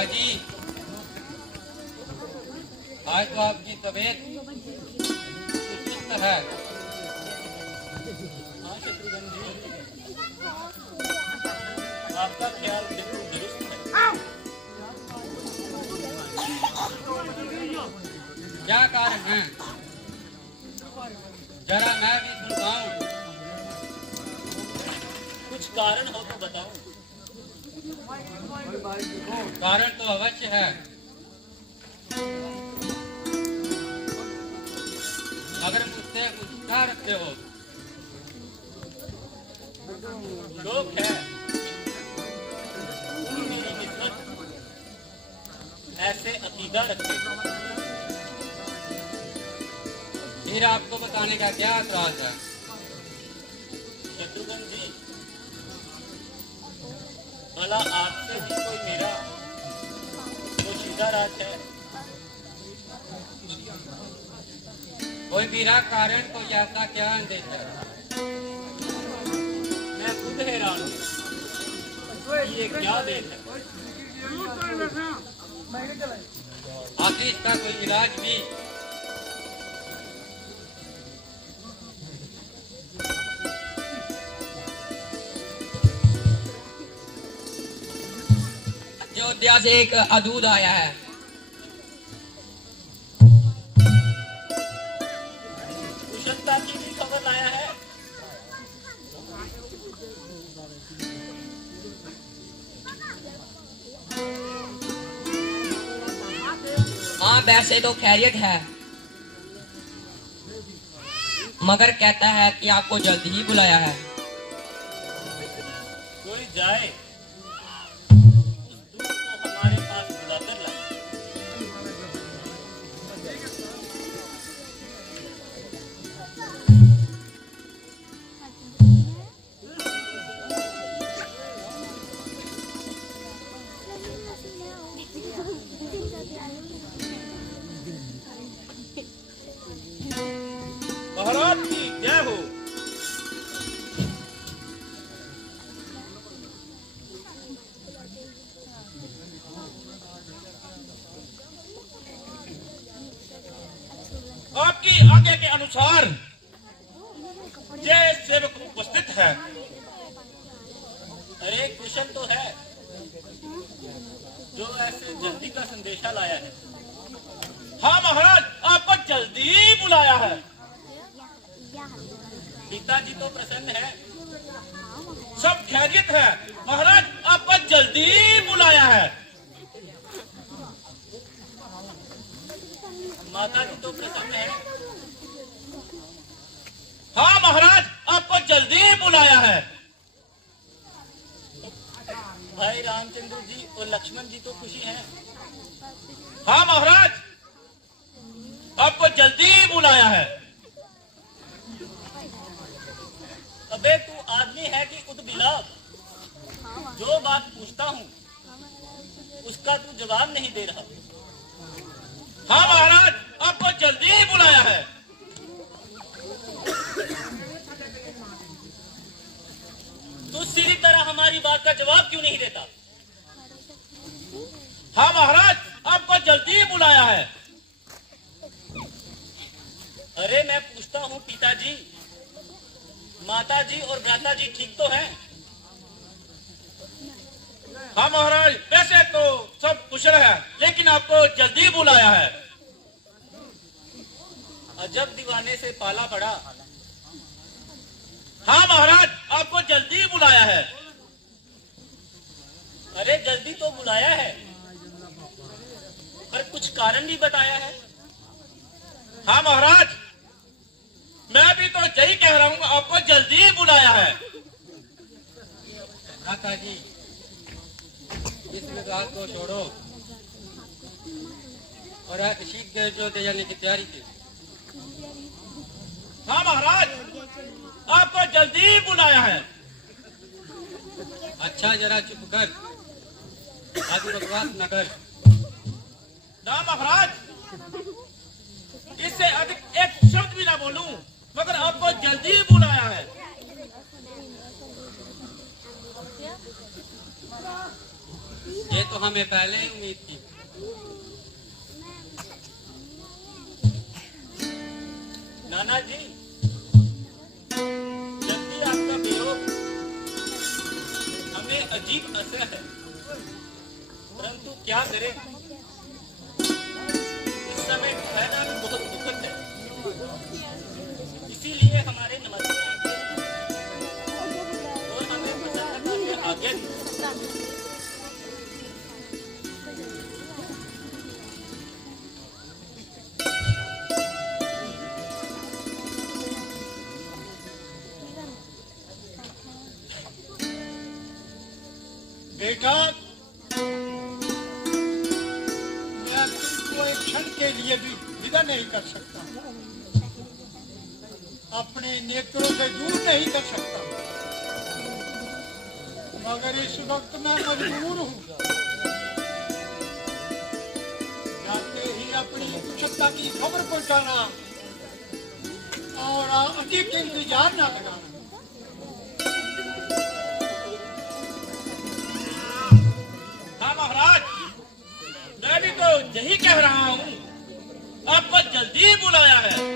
माता जी, आज तो आपकी तबीयत सुस्त है। हाँ शत्रुघ्न जी, आपका ख्याल बिल्कुल दुरुस्त है। क्या कारण है, जरा मैं भी सुनता हूँ। कुछ कारण हो तो बताओ। कारण तो अवश्य है, मगर मुझसे कुछ क्या रखते हो? शौक है कि मेरी किस्मत ऐसे अकीदा रखे। फिर आपको बताने का क्या एतराज है? शत्रुघ्न जी, भला आपसे भी कोई मेरा पोशीदा राज है? कोई मेरा कारण कोई ऐसा क्या अंदेश है? मैं खुद हैरान हूँ, ये क्या देन है। आखिर इसका कोई इलाज भी? अयोध्या से एक अदूत आया है। कुशलता की भी खबर लाया है। हाँ वैसे तो खैरियत है, मगर कहता है कि आपको जल्द ही बुलाया है। कोई जाए उस दूत को हमारे पास बुलाकर लाए। महाराज की जय हो। आपकी आज्ञा के अनुसार जय सेवक उपस्थित है। अरे कुशल तो है जो ऐसे जल्दी का संदेशा लाया है। हाँ महाराज, आपको जल्दी बुलाया है। पिताजी तो प्रसन्न है, सब खैरियत है। महाराज, आपको जल्दी बुलाया है। माता जी तो प्रसन्न है। हाँ महाराज, आपको जल्दी बुलाया है। भाई रामचंद्र जी और लक्ष्मण जी तो खुशी हैं। हाँ महाराज, आपको जल्दी बुलाया है। अबे तू आदमी है कि उदबिलाव? जो बात पूछता हूँ उसका तू जवाब नहीं दे रहा। हाँ महाराज, आपको जल्दी बुलाया है। तू सीधी तरह हमारी बात का जवाब क्यों नहीं देता? हाँ महाराज, आपको जल्दी बुलाया है। अरे मैं पूछता हूँ पिताजी, माता जी और भ्राता जी ठीक तो हैं? हाँ महाराज, वैसे तो सब कुशल है, लेकिन आपको जल्दी बुलाया है। अजब दीवाने से पाला पड़ा। हाँ महाराज, आपको जल्दी बुलाया है। अरे जल्दी तो बुलाया है, पर कुछ कारण भी बताया है। हाँ महाराज, मैं भी तो यही कह रहा हूँ, आपको जल्दी बुलाया है। माता जी, इस विवाद को छोड़ो और शीघ्र जो दे जाने की तैयारी की। हाँ महाराज, आपको जल्दी बुलाया है। अच्छा जरा चुप कर, आदि बकवास न कर। ना महाराज, इससे अधिक एक शब्द भी ना बोलूं, मगर आपको जल्दी बुलाया है। ये तो हमें पहले ही उम्मीद थी। नाना जी, जल्दी आपका वियोग हमें अजीब असर है, परंतु क्या करें, इस समय कहना भी बहुत दुखद है। इसीलिए हमारे नमस्ते और हमें पसंद करने आज्ञा दी। बेटा, मैं तुमको एक क्षण के लिए भी विदा नहीं कर सकता, अपने नेत्रों से दूर नहीं कर सकता, मगर इस वक्त मैं मजबूर हूँ। जाते ही अपनी कुशलता की खबर पहुंचाना और अधिक इंतजार न लगाना। हाँ महाराज, मैं भी तो यही कह रहा हूँ, आपको जल्दी ही बुलाया है।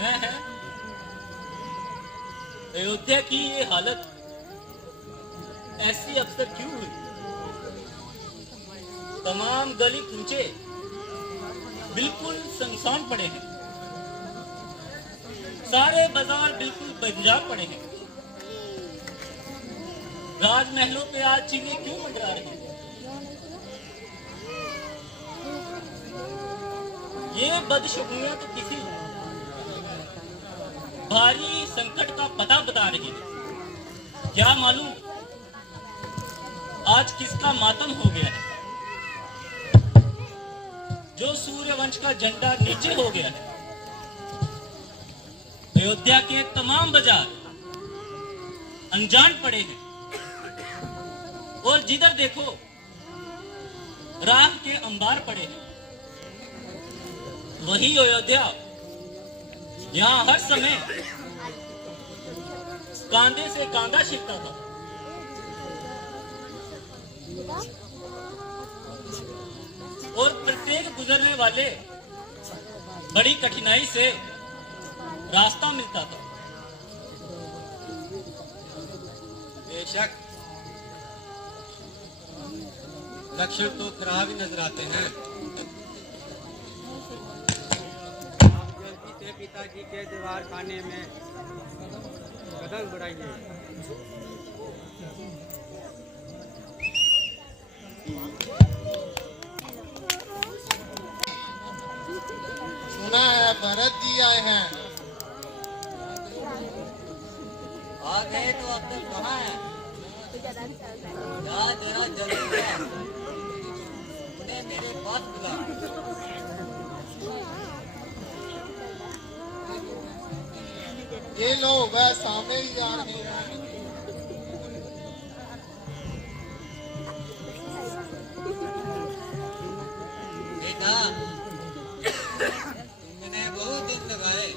है। अयोध्या की ये हालत ऐसी अक्सर क्यों हुई? तमाम गली कूचे बिल्कुल सुनसान पड़े हैं। सारे बाजार बिल्कुल बंजार पड़े हैं। राजमहलों पे आज चीनी क्यों मंडरा रही है? ये बदशगुनियां तो किसी भारी संकट का पता बता रही है। क्या मालूम आज किसका मातम हो गया है? जो सूर्यवंश का झंडा नीचे हो गया है। अयोध्या के तमाम बाजार अनजान पड़े हैं और जिधर देखो राख के अंबार पड़े हैं। वही अयोध्या जहां हर समय कांधे से कांधा छिपता था, और प्रत्येक गुजरने वाले बड़ी कठिनाई से रास्ता मिलता था। बेशक लक्षण तो खराब ही नजर आते हैं। आप जल्दी से पिताजी के दीवार खाने में कदम बढ़ाइए। सुना है भरत जी आए हैं। आ गए तो अब तक कहाँ है? जा जरा जल्दी जा, उन्हें मेरे पास बुला। ये लो, वह सामने ही जा रहे हैं। बेटा, तुमने बहुत दिन लगाए।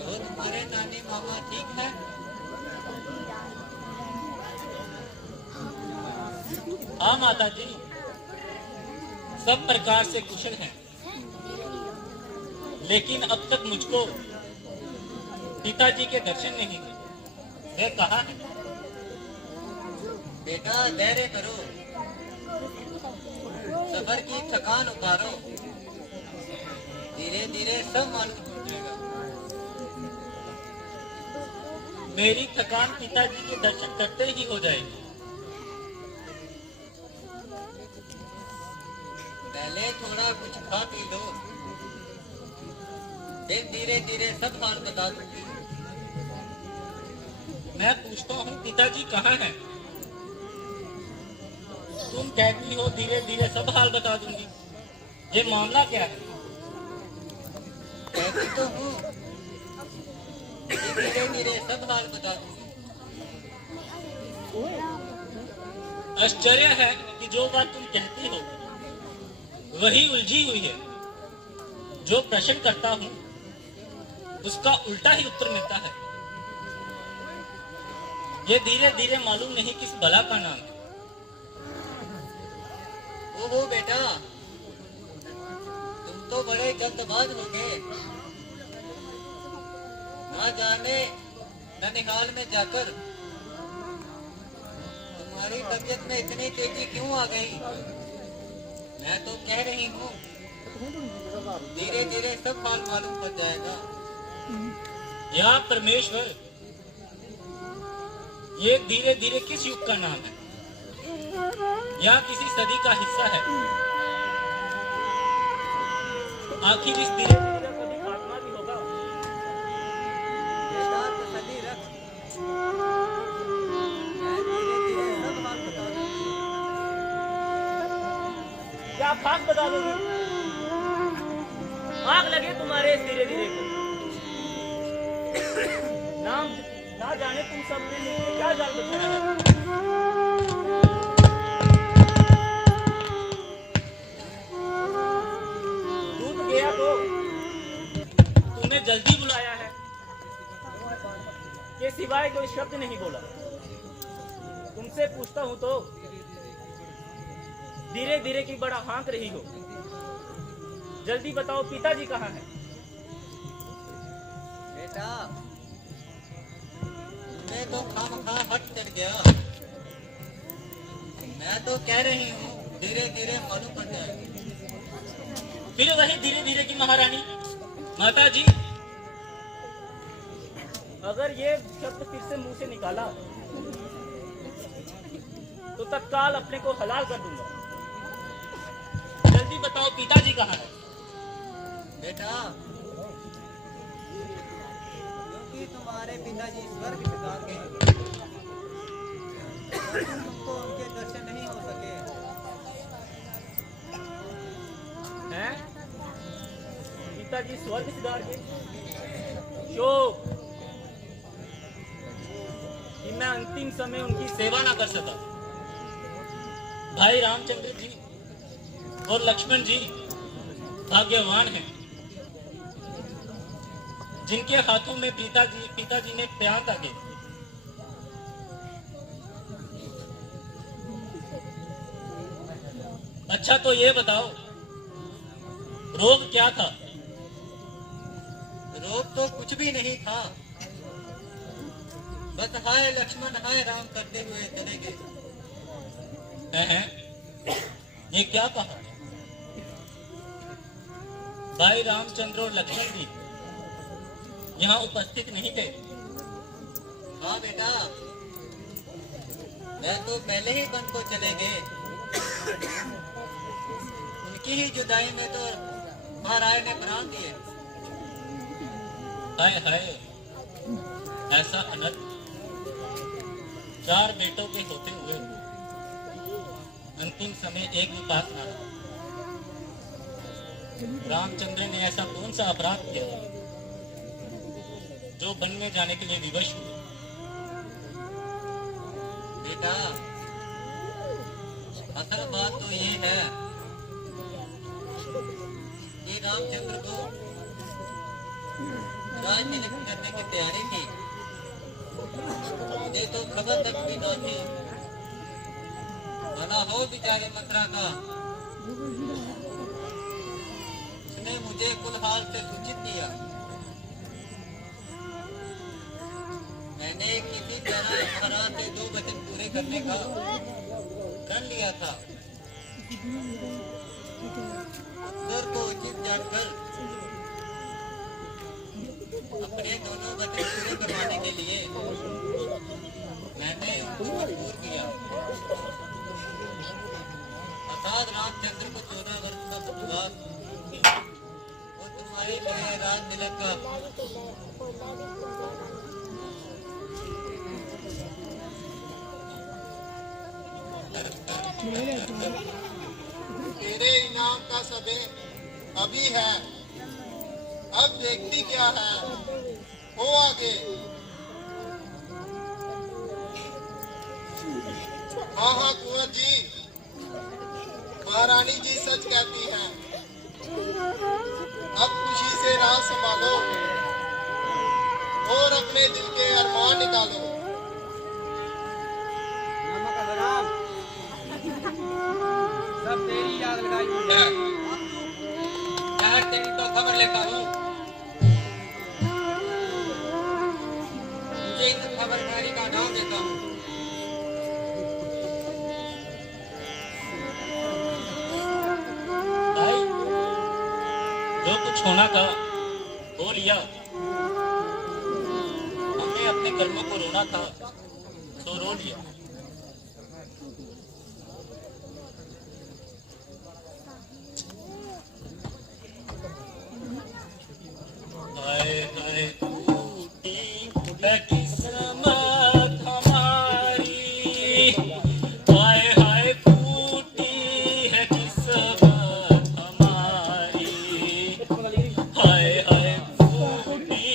और तुम्हारे नानी मामा ठीक है? हाँ माता जी, सब प्रकार से कुशल हैं। लेकिन अब तक मुझको पिताजी के दर्शन नहीं हुए। वे कहाँ हैं? बेटा धैर्य करो, सफर की थकान उतारो, धीरे धीरे सब मालूम हो जाएगा। मेरी थकान पिताजी के दर्शन करते ही हो जाएगी। पहले थोड़ा कुछ खा पी लो, फिर धीरे धीरे सब हाल बता दूंगी। मैं पूछता हूँ पिताजी कहाँ हैं? तुम कहती हो धीरे धीरे सब हाल बता दूंगी। ये मामला क्या है? कहती तो हूँ कि धीरे धीरे सब हाल बता दूंगी। आश्चर्य है कि जो बात तुम कहती हो वही उलझी हुई है। जो प्रश्न करता हूँ उसका उल्टा ही उत्तर मिलता है। ये धीरे धीरे मालूम नहीं किस बला का नाम है। ओहो बेटा, तुम तो बड़े जल्दबाज हो गए। ना जाने ननिहाल में जाकर तुम्हारी तबीयत में इतनी तेजी क्यों आ गई? मैं तो कह रही हूँ धीरे धीरे सब हाल मालूम पड़ जाएगा। या परमेश्वर, ये धीरे धीरे किस युग का नाम है? या किसी सदी का हिस्सा है? आखिर इस धीरे धीरे कभी खात्मा भी होगा। बेटा तसल्ली रख, मैं धीरे धीरे सब हाल बता दूंगी। क्या खाक बता दोगे? आग लगे तुम्हारे इस धीरे धीरे को। नाम ना जाने तुम सबने मुझे क्या जान बताया है। टूट गया तो तुम्हें जल्दी बुलाया है के सिवाय कोई शब्द नहीं बोला। तुमसे पूछता हूं तो धीरे धीरे की बड़ा हाँक रही हो। जल्दी बताओ पिताजी कहाँ हैं? बेटा तुम्हें तो खामखा हट चढ़ गया। मैं तो कह रही हूँ धीरे धीरे मालूम पड़ जाएगा। फिर वही धीरे धीरे की महारानी। माता जी, अगर ये शब्द फिर से मुंह से निकाला तो तत्काल अपने को हलाल कर दूंगा। जल्दी बताओ पिताजी कहाँ है? बेटा, क्योंकि तुम्हारे पिताजी स्वर्ग सिधार गए, तुमको उनके दर्शन नहीं हो सके। हैं? पिताजी स्वर्ग सिधार गए? शोक कि मैं अंतिम समय उनकी सेवा ना कर सका। भाई रामचंद्र जी और लक्ष्मण जी भाग्यवान हैं, जिनके हाथों में पिताजी ने त्याग आगे। अच्छा तो ये बताओ रोग क्या था? रोग तो कुछ भी नहीं था, बस हाय लक्ष्मण हाय राम करते हुए चले गए। हैं? ये क्या कहा? भाई रामचंद्र और लक्ष्मण जी यहाँ उपस्थित नहीं थे। हाँ बेटा, मैं तो पहले ही वन को चले गए। उनकी ही जुदाई में तो महाराज ने प्राण दिए। हाय हाय, ऐसा अनर्थ 4 बेटों के होते हुए अंतिम समय एक भी पास ना रहा। रामचंद्र ने ऐसा कौन सा अपराध किया जो वन में जाने के लिए विवश हुए? बेटा, असल बात तो ये है कि रामचंद्र को राजनीति करने की तैयारी थी। मुझे तो खबर तक भी न थी। भला हो बेचारे मथुरा का, उसने मुझे कुल हाल से सूचित किया। मैंने किसी तरह महाराज से 2 वचन पूरे करने का कर लिया था। उत्तर को उचित जानकर अपने दोनों वचन पूरे करवाने के लिए मैंने उनको मजबूर किया। अर्थात रामचंद्र को 14 वर्ष का वनवास और तुम्हारे लिए राज तिलक का तेरे इनाम का समय अभी है, अब देखती क्या है, हो आगे। हाँ हाँ कुंवर जी, महारानी जी सच कहती हैं। अब खुशी से राह संभालो और अपने दिल के अरमान निकालो। नमक हराम, सब तेरी याद लगाई हुई है। यार तेरी तो खबर लेता हूँ, मुझे इस खबरदारी का नाम देता हूँ। भाई जो कुछ होना था हो लिया। हमने अपने कर्मों को रोना था तो रो लिया। हाय हाय टूटी है किस्मत हमारी, हाय हाय टूटी है किस्मत हमारी, हाय हाय टूटी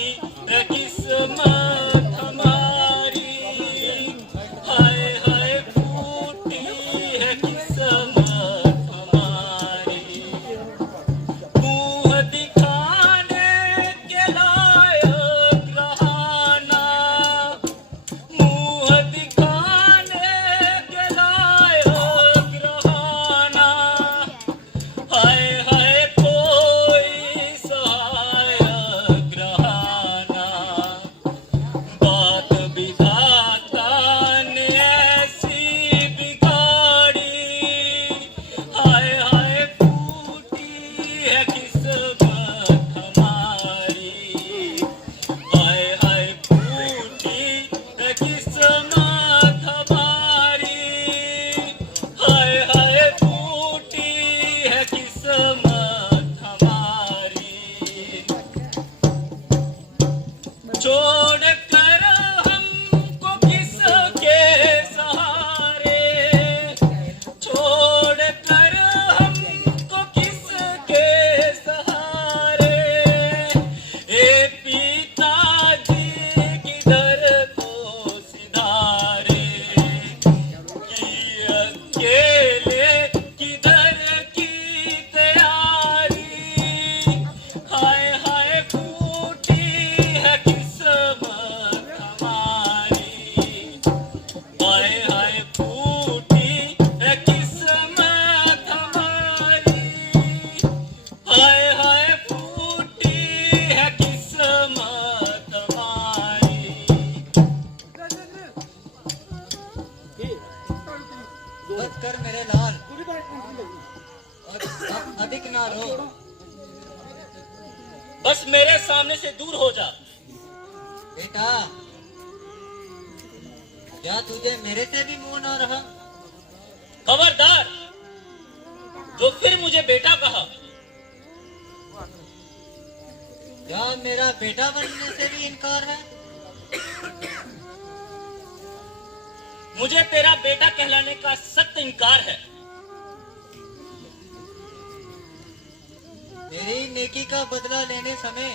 है किस्मत हमारी, हाय अधिक ना रो। बस मेरे सामने से दूर हो जा। बेटा, क्या तुझे मेरे से भी मोह न रहा? खबरदार, जो फिर मुझे बेटा कहा। क्या मेरा बेटा बनने से भी इनकार है? मुझे तेरा बेटा कहलाने का सख्त इनकार है। तेरी नेकी का बदला लेने समय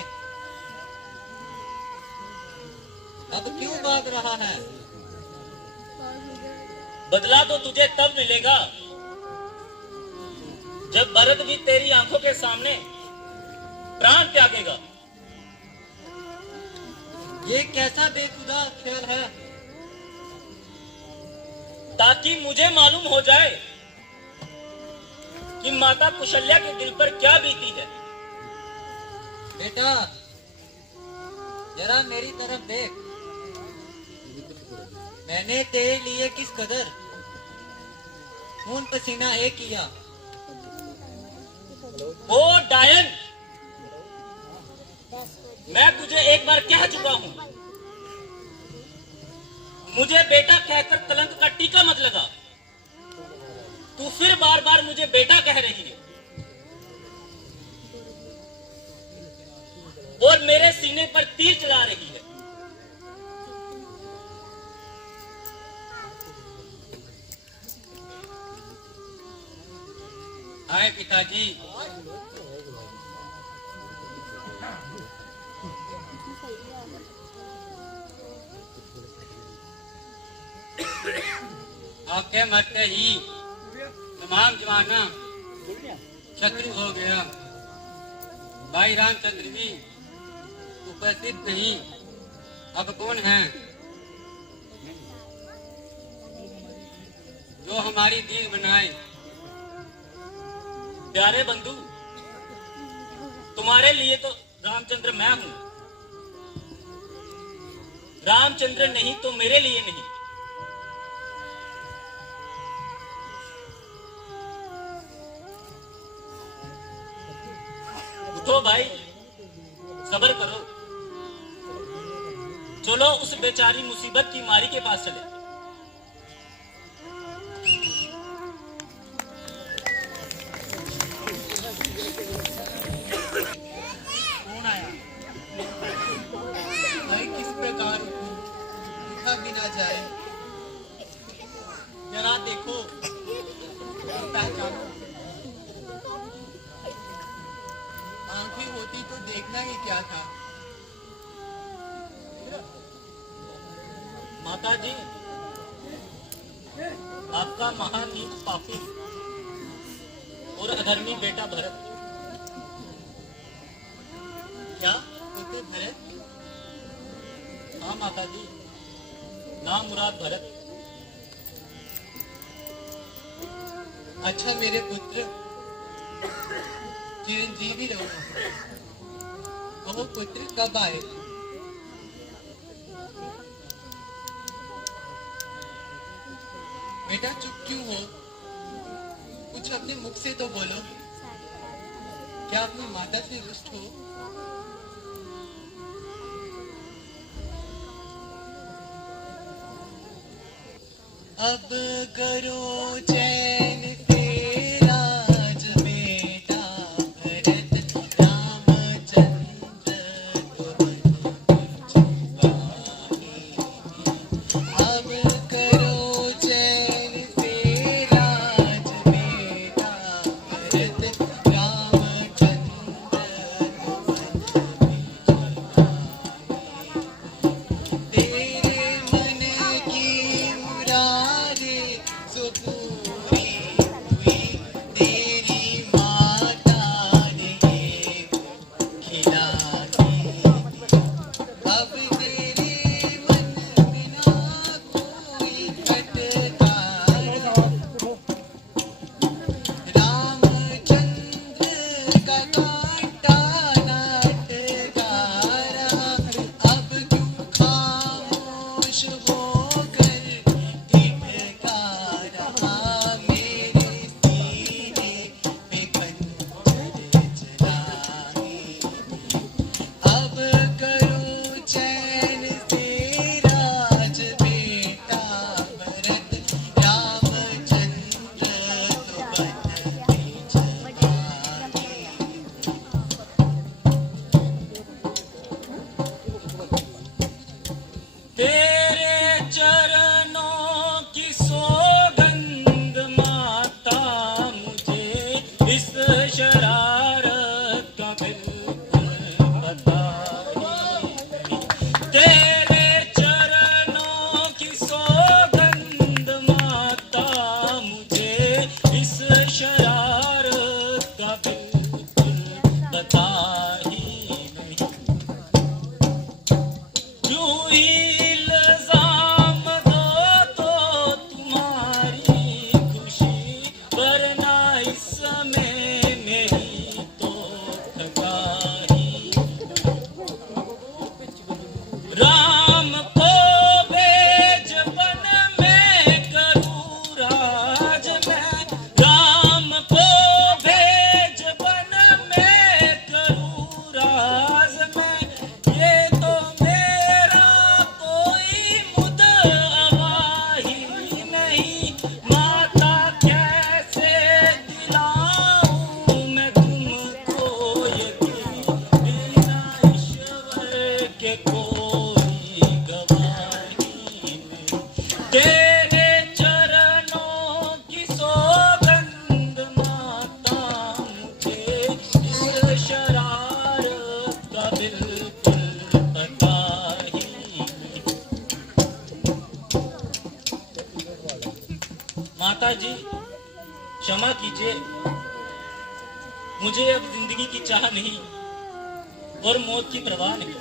अब क्यों भाग रहा है? बदला तो तुझे तब मिलेगा जब भरत भी तेरी आंखों के सामने प्राण त्यागेगा। ये कैसा बेखुदा ख्याल है? ताकि मुझे मालूम हो जाए कि माता कुशल्या के दिल पर क्या बीती है। बेटा, जरा मेरी तरफ देख। मैंने तेरे लिए किस कदर खून पसीना एक किया। ओ डायन, मैं तुझे एक बार कह चुका हूं, मुझे बेटा कहकर कलंक का टीका मत लगा। तू फिर बार बार मुझे बेटा कह रही है और मेरे सीने पर तीर चला रही है। आए पिताजी। आपके मरते ही तमाम जमाना शत्रु हो गया। भाई रामचंद्र भी उपस्थित नहीं, अब कौन है जो हमारी दीन बनाए? प्यारे बंधु, तुम्हारे लिए तो रामचंद्र मैं हूं। रामचंद्र नहीं तो मेरे लिए नहीं। उठो भाई, सब्र करो। चलो उस बेचारी मुसीबत की मारी के पास चले। कौन आया? भाई किस प्रकार उठा भी ना जाए। जरा देखो और पहचानो। आंखें होती तो देखना ही क्या था। माता जी, आपका महानीत पापी और अधर्मी बेटा भरत। क्या पुत्र भरत? हाँ माता जी, नाम मुराद भरत। अच्छा मेरे पुत्र, चिरंजीवी रहो। कहो पुत्र कब आए? बेटा चुप क्यों हो? कुछ अपने मुख से तो बोलो। क्या अपनी माता से रुष्ट हो? अब करो चैन से राज बेटा भरत रामचंद्र अब करो चैन से राज बेटा भरत रामचंद्र तेरे मन की मुरादे सो पूरी लीजिए, मुझे अब जिंदगी की चाह नहीं और मौत की परवाह नहीं,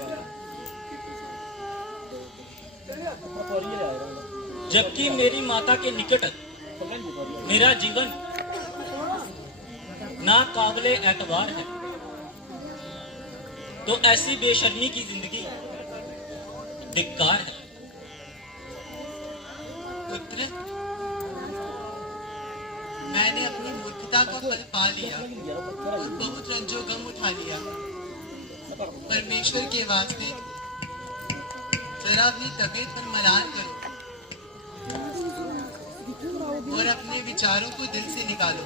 जबकि मेरी माता के निकट मेरा जीवन ना काबिले एतबार है, तो ऐसी बेशर्मी की जिंदगी धिक्कार है। पुत्र, मैंने अपनी मूर्खता का फल पा लिया और बहुत रंजो गम उठा लिया। परमेश्वर के वास्ते जरा अपनी तबीयत पर मलाल करो और अपने विचारों को दिल से निकालो।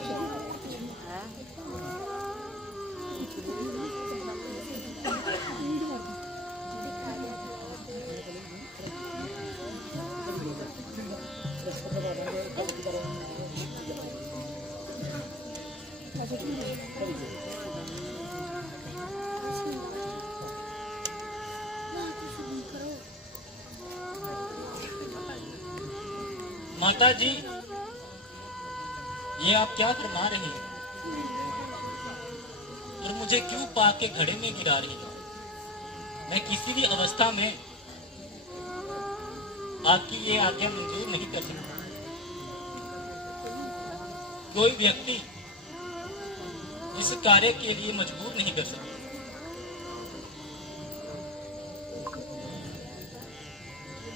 माता जी, ये आप क्या फरमा रही हैं और मुझे क्यों पाक के घड़े में गिरा रही हैं? मैं किसी भी अवस्था में आपकी ये आज्ञा मंजूर नहीं कर सकता। कोई व्यक्ति इस कार्य के लिए मजबूर नहीं कर सकता।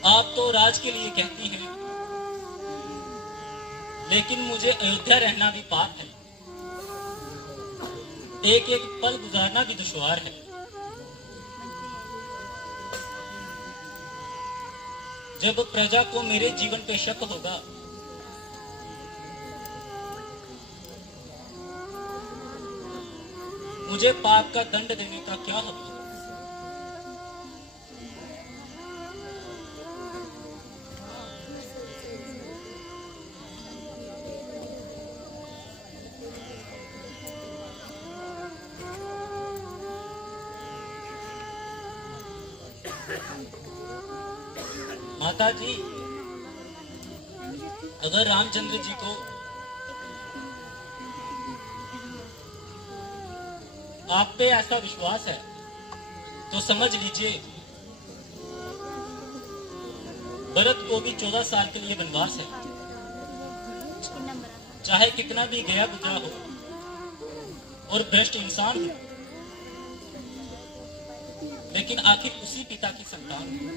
आप तो राज के लिए कहती हैं, लेकिन मुझे अयोध्या रहना भी पाप है, एक एक पल गुजारना भी दुश्वार है। जब प्रजा को मेरे जीवन पे शक होगा, मुझे पाप का दंड देने का क्या हक है? माता जी, अगर रामचंद्र जी को आप पे ऐसा विश्वास है तो समझ लीजिए, भरत को भी 14 साल के लिए वनवास है। चाहे कितना भी गया गुजरा हो और भ्रष्ट इंसान हो, लेकिन आखिर उसी पिता की संतान हूं।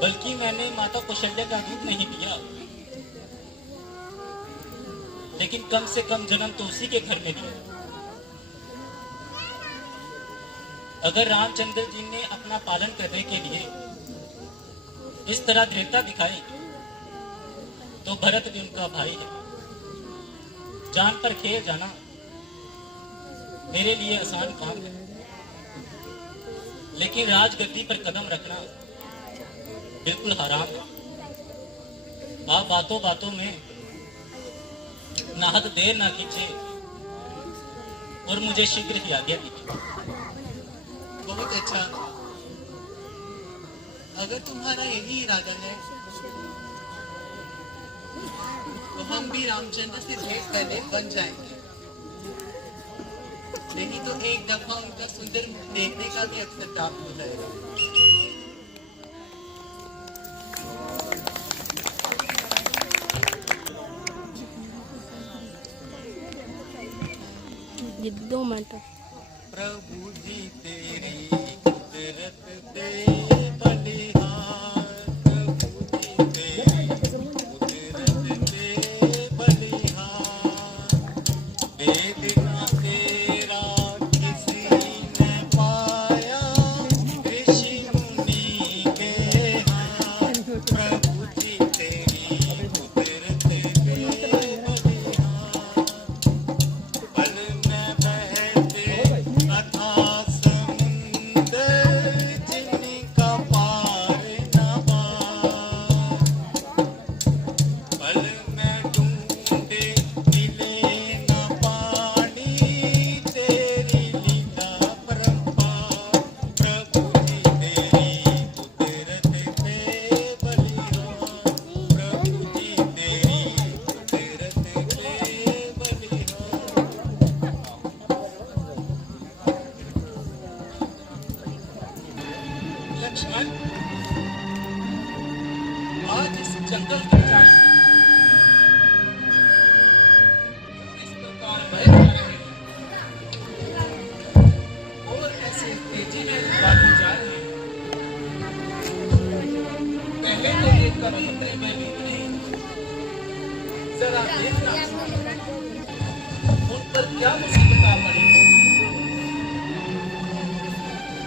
बल्कि मैंने माता कौशल्या का दूध नहीं पिया, लेकिन कम से कम जन्म तो उसी के घर में दिया। अगर रामचंद्र जी ने अपना पालन करने के लिए इस तरह दृढ़ता दिखाई, तो भरत भी उनका भाई है। जान पर खेल जाना मेरे लिए आसान काम है, लेकिन राजगद्दी पर कदम रखना बिल्कुल हराम है। आप बातों बातों में नाहक देर ना कीजिए और मुझे शीघ्र ही आज्ञा दीजिए। बहुत अच्छा, अगर तुम्हारा यही इरादा है तो हम भी रामचंद्र से भेंट करने बन जाएंगे। नहीं तो एक दफा उनका सुंदर मुख देखने का भी अवसर प्राप्त हो जाएगा। ये 2 मिनट। प्रभु जी तेरी कुदरत पे बलिहार, प्रभु जी तेरी कुदरत पे बलिहार, बेबिना तेरा किसी ने पाया, ऋषि मुनि के हाथ। प्रभु जी तेरी कुदरत पे बलिहार, पल में बहते अथाह समुंदर, जिनका पार न बह जा रहे हैं और ऐसे तेजी में बातें जा रहे हैं। पहले तो ये कभी इतने में बीत नहीं, जरा देखना उन पर क्या मुसीबत आ पड़ी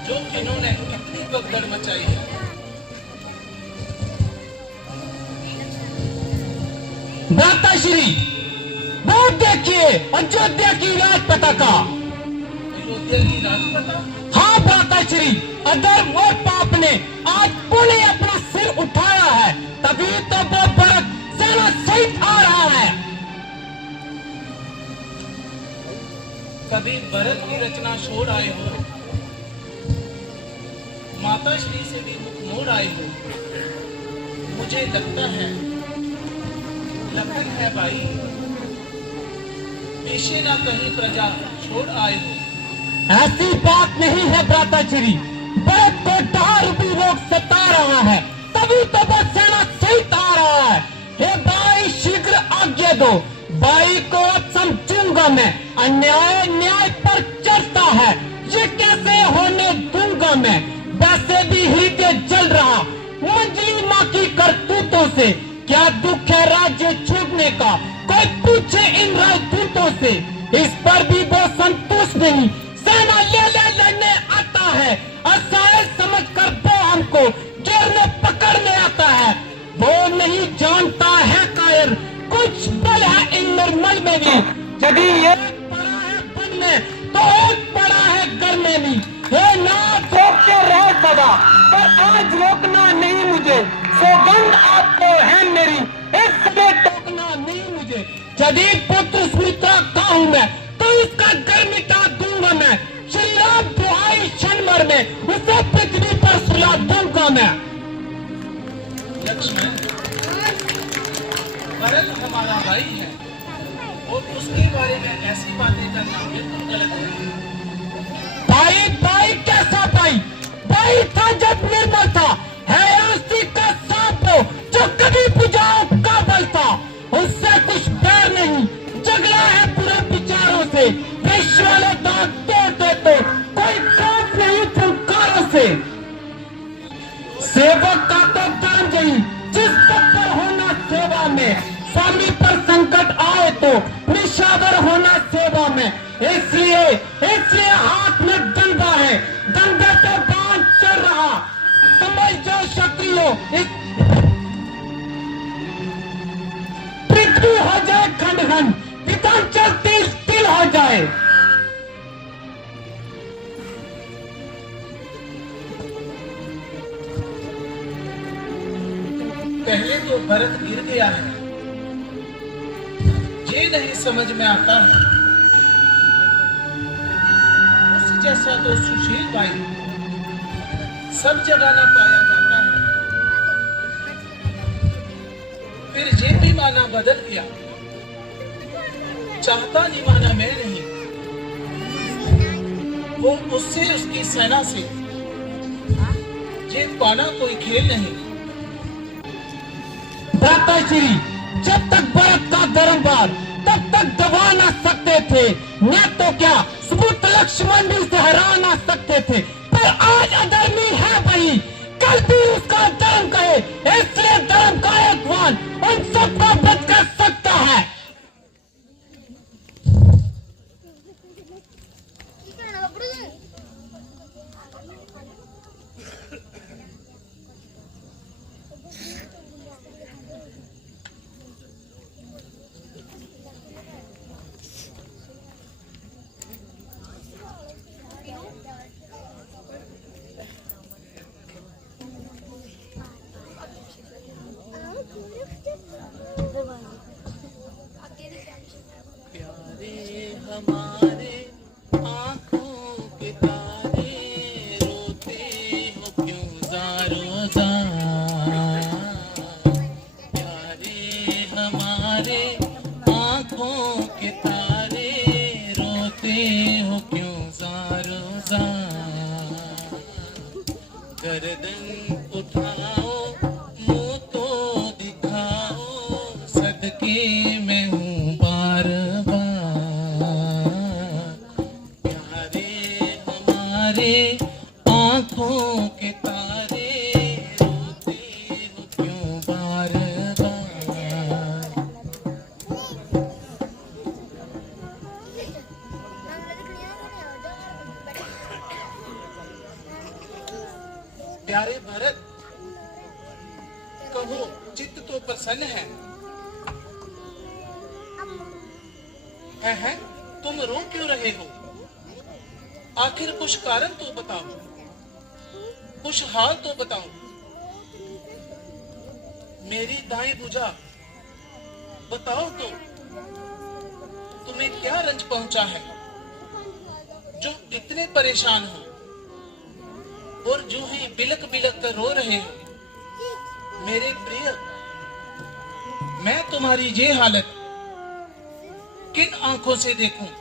जो इन्होंने इतनी भगदड़ मचाई है। माताश्री, वो देखिए अयोध्या की राजपताका। अयोध्या की राजपता? हाँ माताश्री, अधर्म और पाप ने आज पुणे अपना सिर उठाया है, तभी तो वो भरत सेना सहित आ रहा है। कभी भरत की रचना छोड़ आए हो, माता श्री से भी मुख मोड़ आए हो। मुझे लगता है भाई, पेशे ना कहीं प्रजा छोड़ आए हो। ऐसी बात नहीं है भ्राताश्री, भरत को दारूपी रोग सता रहा है, तभी तो वो सेना सहित आ रहा है। हे भाई, शीघ्र आज्ञा दो, भाई को समझूंगा मैं। अन्याय न्याय पर चलता है, ये कैसे होने दूंगा मैं। वैसे भी हृदय जल रहा मंजली माँ की करतूतों से। क्या दुख है राज्य छूटने का, कोई पूछे इन राजदूतों से। इस पर भी वो संतुष्ट नहीं, सेना ले लड़ने आता है। असहाय समझकर वो हमको घेरने पकड़ने आता है। वो नहीं जानता है कायर, कुछ बल है इन निर्मल में भी। यदि एक पड़ा है बन में तो एक पड़ा है घर में भी। हे नाथ, रोकते रहे सदा, पर आज रोकना नहीं मुझे। सौगंध आपको है मेरी, इस समय टोकना नहीं मुझे। यदि पुत्र सुमित्रा का हूँ मैं, तो इसका घर मिटा दूंगा मैं। श्री राम दुहाई क्षण भर में उसे पृथ्वी पर सुला दूंगा मैं। लक्ष्मण, भरत हमारा भाई है और उसके बारे में ऐसी बातें करना बिल्कुल गलत है। भाई भाई कैसा भाई? भाई था जब निर्मल था, है आस्ती का सांप जो कभी बुझाओ का बल था। उससे कुछ डर नहीं, जगला है बुरे विचारों से। विश्व वाले दांत तोड़ दे तो कोई खौफ नहीं फुंकारों से। सेवक का तो काम नहीं, जिस तत्पर होना सेवा में। स्वामी पर संकट आए तो निशावर होना सेवा में। इसलिए हाथ में डंडा है, डंडे पे बाण चल रहा। समझ जाओ क्षत्रियो, इस पृथ्वी हो जाए खंड खंड, पितांचल तिल तिल हो जाए। पहले तो भरत गिर गया है, ये नहीं समझ में आता है। उस जैसा तो सुशील भाई सब जगह न पाया जाता है। फिर ये भी माना बदल गया, चाहता नहीं माना मैं नहीं। वो उससे उसकी सेना से ये पाना कोई खेल नहीं। भ्राताश्री, जब तक भरत का धर्मवाद तब तक दबा ना सकते थे, न तो क्या सुपुत्र लक्ष्मण भी उसे हरा ना सकते थे। पर आज अधर्मी है वही, कल भी उसका धर्म कहे, इसलिए धर्म का एक वान उन सबको बच कर सकता है। हमारे आंखों के तारे रोते हो क्यों ज़ारो ज़ार। प्यारे हमारे आंखों के तारे रोते हो क्यों ज़ारो ज़ार। गर्दन उठाओ मुँह तो दिखाओ, सदके में हूँ बार बार। प्यारे भरत, कहो चित्त तो प्रसन्न है? तुम रो क्यों रहे हो? आखिर कुछ कारण तो बताओ, कुछ हाल तो बताओ। मेरी दाएं भुजा बताओ तो, तुम्हें क्या रंज पहुंचा है जो इतने परेशान हो और जो ही बिलक बिलक कर रो रहे हो। मेरे प्रिय, मैं तुम्हारी ये हालत किन आंखों से देखूं?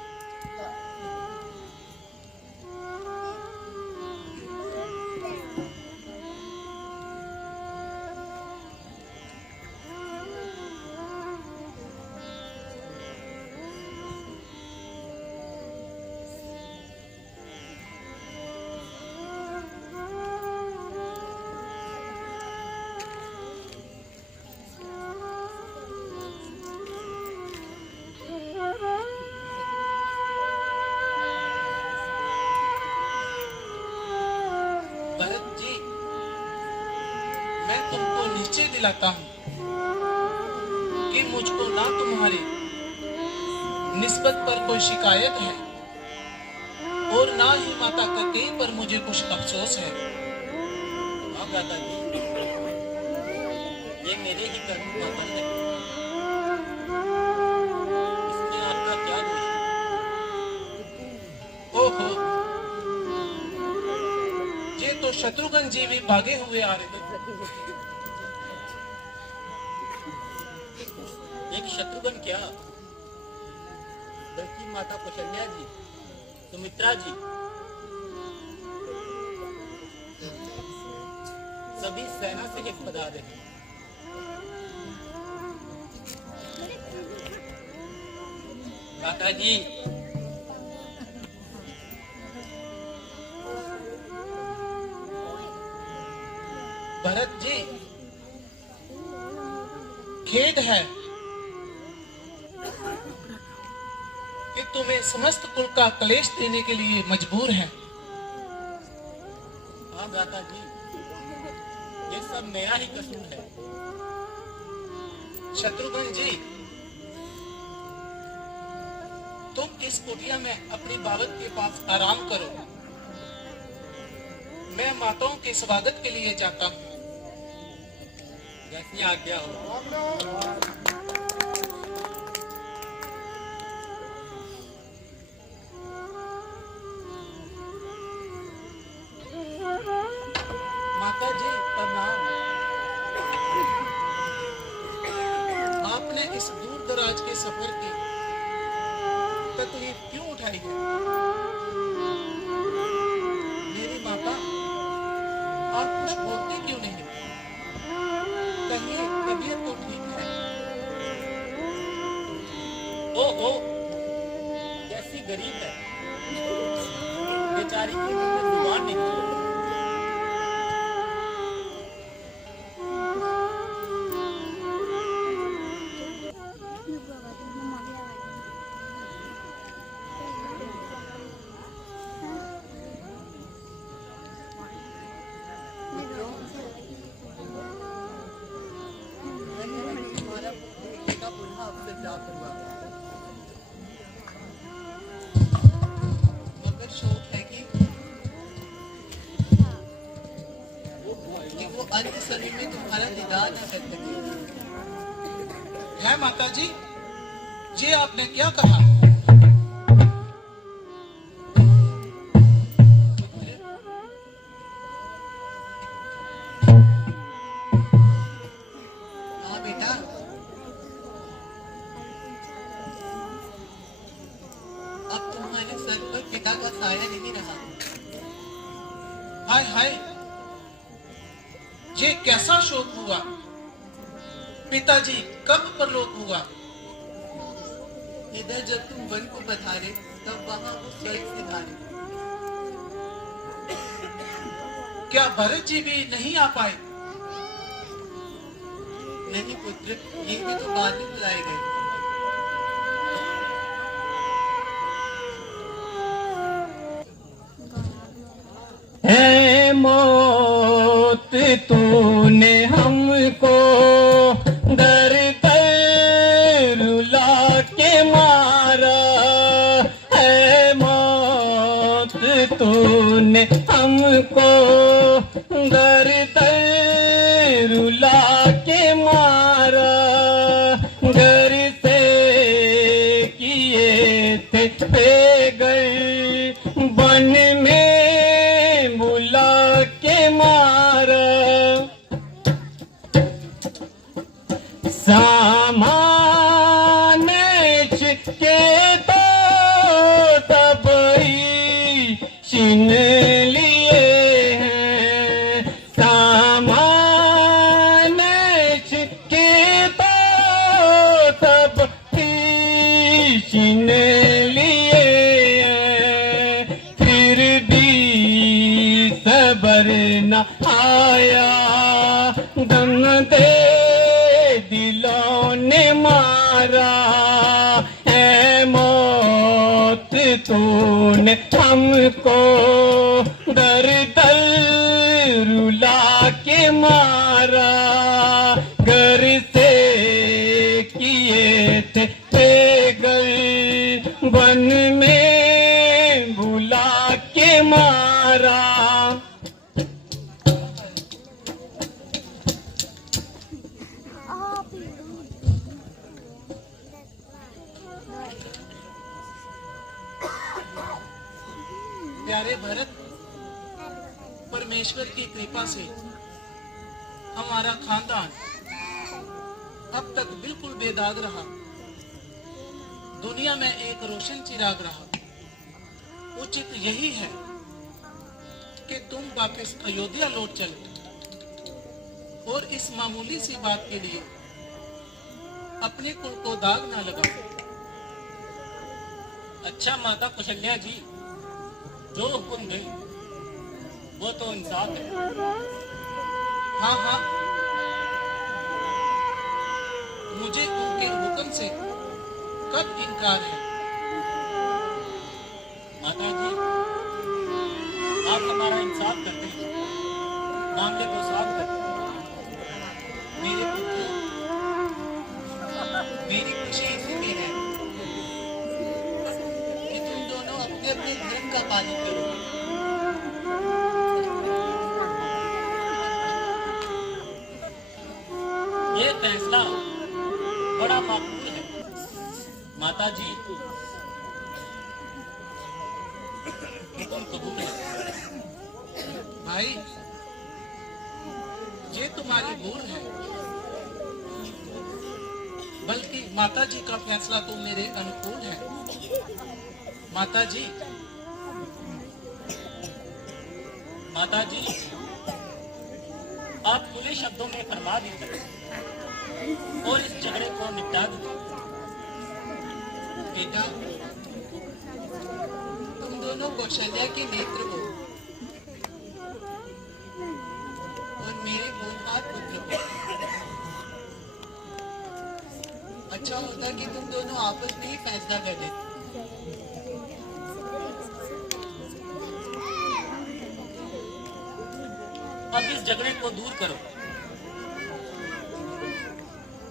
भरत जी, मैं तुमको निश्चय दिलाता हूं कि मुझको ना तुम्हारे निस्बत पर कोई शिकायत है और ना ही माता ककेई पर मुझे कुछ अफसोस है। हाँ भ्राता जी, ये मेरे ही कर्म का फल है, इसमें आपका क्या दोष है? ओहो, ये तो शत्रुघ्न जी भी भागे हुए आ रहे थे। एक शत्रुघ्न क्या, बल्कि माता कौशल्या जी, सुमित्रा जी, सभी सेना से एक पधारे हैं। माता जी, भरत जी, खेद है कि तुम्हें समस्त कुल का क्लेश देने के लिए मजबूर है। हाँ भ्राता जी, ये सब मेरा ही कसूर है। शत्रुघ्न जी, तुम इस कुटिया में अपनी बावत के पास आराम करो, मैं माताओं के स्वागत के लिए जाता हूँ। जैसी आज्ञा हो। माता जी प्रणाम। आपने इस दूर दराज के सफर की तकलीफ क्यों उठाई है? मेरी माता, आप कुछ बोलते क्यों नहीं? कहिए, तबीयत तो ठीक है। ओहो, कैसी गरीब है, बेचारी की मुंह में जुबान नहीं। मगर शोक है कि वो अंत समय में तुम्हारा दीदार न कर सके। है माता जी, ये आपने क्या कहा? हाँ बेटा, अब तुम्हारे सर पर पिता का साया नहीं रहा। हाय हाय, ये कैसा शोक हुआ? पिताजी कब परलोक हुआ? इधर जब तुम वन को पधारे, तब वहां वो स्वर्ग से धारे। क्या भरत जी भी नहीं आ पाए? नहीं पुत्र, ये भी तो बाद में बुलाए गए। हे मोर तूने हमको दर दर रुला के मारा है मौत, तूने हमको दर दर रुला के मारा। घर से किए थे बेघर, बन में बुला के मारा। सामान के तो तब ही छीन लिए हैं, सामान के तो तब ही छीन लिए हैं। फिर भी सबर न आया, दम दे दिलों ने मारा है मौत, तूने हमको दर दर रुला के मारा। घर से किए थे बेघर, बन में बुला के मारा। प्यारे भरत, परमेश्वर की कृपा से हमारा खानदान अब तक बिल्कुल बेदाग रहा, दुनिया में एक रोशन चिराग रहा। उचित यही है कि तुम वापस अयोध्या लौट चले और इस मामूली सी बात के लिए अपने कुल को दाग ना लगाओ। अच्छा माता कौशल्या जी, जो हुक्म गई वो तो इंसाफ है। हाँ हाँ, मुझे उनके हुक्म से कब इनकार है। माता जी, आप हमारा इंसाफ करते हैं, मामले को साफ करते हैं। मेरे पुत्र, मेरी खुशी इसी में है कि तुम दोनों अपने अपने धर्म का पालन करो। ये फैसला बड़ा माकूल है। माता जी, हुक्म कबूल है। भाई, ये तुम्हारी भूल है, बल्कि माता जी का फैसला तो मेरे अनुकूल है। माता जी, माता जी, आप खुले शब्दों में फरमा दीजिए और इस झगड़े को निपटा दीजिए। बेटा, तुम दोनों कौशल्या के नेत्र हो और मेरे होनहार पुत्र हो। अच्छा होता कि तुम दोनों आपस में ही फैसला कर लेते। अब इस झगड़े को दूर करो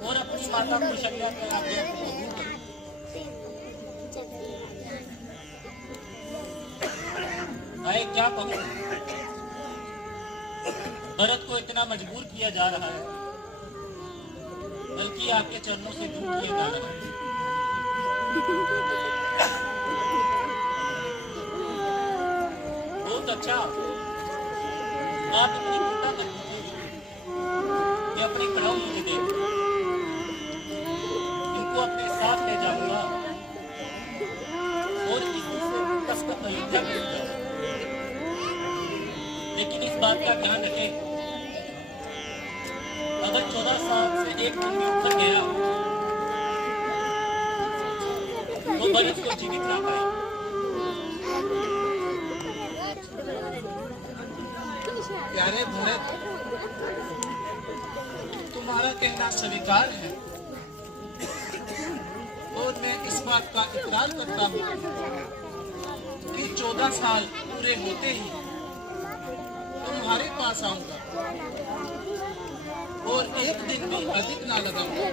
और अपनी माता कौशल्या के आज्ञा को कबूल करो। मैं क्या कहूँ, भरत को इतना मजबूर किया जा रहा है, बल्कि आपके चरणों से दूर किया जा रहा है। बहुत अच्छा, आप इतनी चिंता कर दीजिए कि अपने कड़ाऊ मुझे दे दो। इनको अपने साथ ले जाऊंगा और इसी से तस्कत अयोध्या में जाऊंगा। लेकिन इस बात का ध्यान रखें, अगर 14 साल से एक दिन भी उतर गया तो भरत को जीवित ना पाए। प्यारे भरत, तुम्हारा कहना स्वीकार है और मैं इस बात का इकरार करता हूँ कि 14 साल पूरे होते ही तुम्हारे पास आऊंगा और एक दिन भी अधिक ना लगाऊंगा।